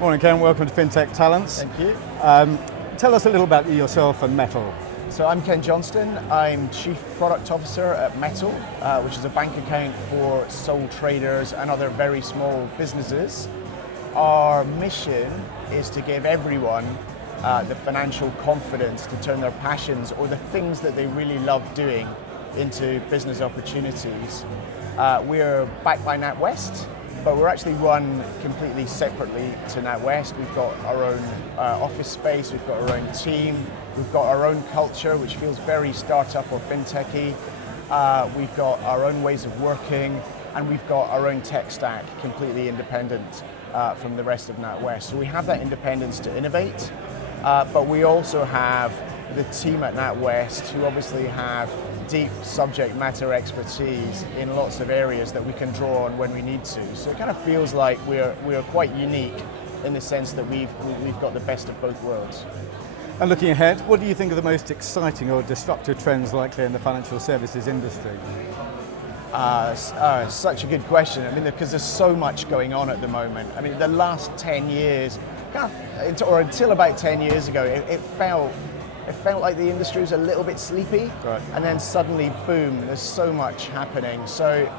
Morning, Ken. Welcome to Fintech Talents. Thank you. Tell us a little about yourself and Mettle. So I'm Ken Johnstone. I'm Chief Product Officer at Mettle, which is a bank account for sole traders and other very small businesses. Our mission is to give everyone the financial confidence to turn their passions or the things that they really love doing into business opportunities. We're backed by NatWest, but we're actually run completely separately to NatWest. We've got our own office space, we've got our own team, we've got our own culture, which feels very startup or fintechy. We've got our own ways of working, and we've got our own tech stack, completely independent from the rest of NatWest. So we have that independence to innovate, but we also have the team at NatWest who obviously have deep subject matter expertise in lots of areas that we can draw on when we need to. So it kind of feels like we're quite unique in the sense that we've got the best of both worlds. And looking ahead, what do you think are the most exciting or disruptive trends likely in the financial services industry? Such a good question. I mean, because there's so much going on at the moment. I mean, the last 10 years, or until about 10 years ago, it felt like the industry was a little bit sleepy, right. And then suddenly, boom, there's so much happening. So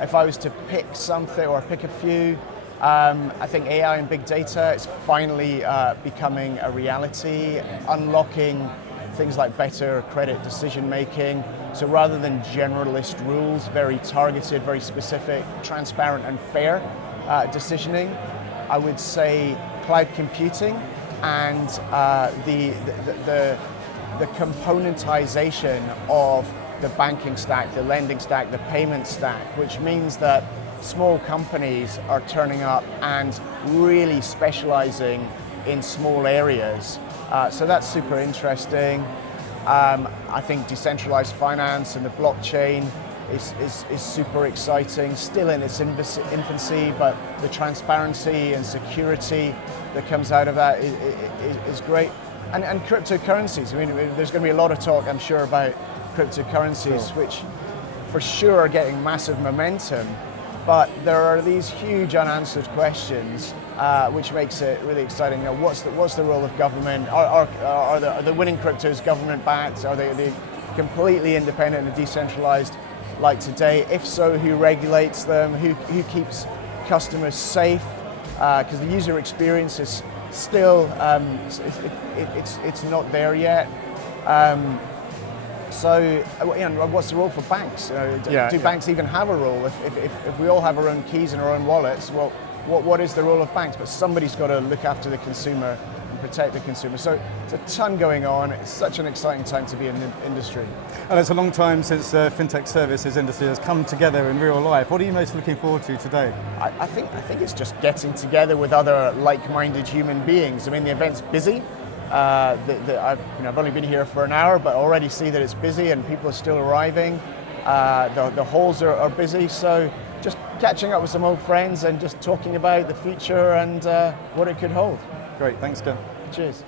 if I was to pick something or pick a few, I think AI and big data is finally becoming a reality, unlocking things like better credit decision making. So rather than generalist rules, very targeted, very specific, transparent and fair decisioning, I would say cloud computing and the componentization of the banking stack, the lending stack, the payment stack, which means that small companies are turning up and really specializing in small areas. So that's super interesting. I think decentralized finance and the blockchain is super exciting, still in its infancy, but the transparency and security that comes out of that is great. And cryptocurrencies. I mean, there's going to be a lot of talk, I'm sure, about cryptocurrencies, sure, which for sure are getting massive momentum. But there are these huge unanswered questions, which makes it really exciting. You know, what's the role of government? Are the winning cryptos government backed? Are they completely independent and decentralized like today? If so, who regulates them? Who keeps customers safe? Because the user experience is still, it's not there yet. So, what's the role for banks? Do banks even have a role? If we all have our own keys and our own wallets, well, what is the role of banks? But somebody's got to look after the consumer and protect the consumer. So it's a ton going on. It's such an exciting time to be in the industry. And it's a long time since the fintech services industry has come together in real life. What are you most looking forward to today? I think it's just getting together with other like-minded human beings. I mean, the event's busy. I've only been here for an hour, but already see that it's busy and people are still arriving. The halls are busy, so just catching up with some old friends and just talking about the future and what it could hold. Great, thanks, Ken. Cheers.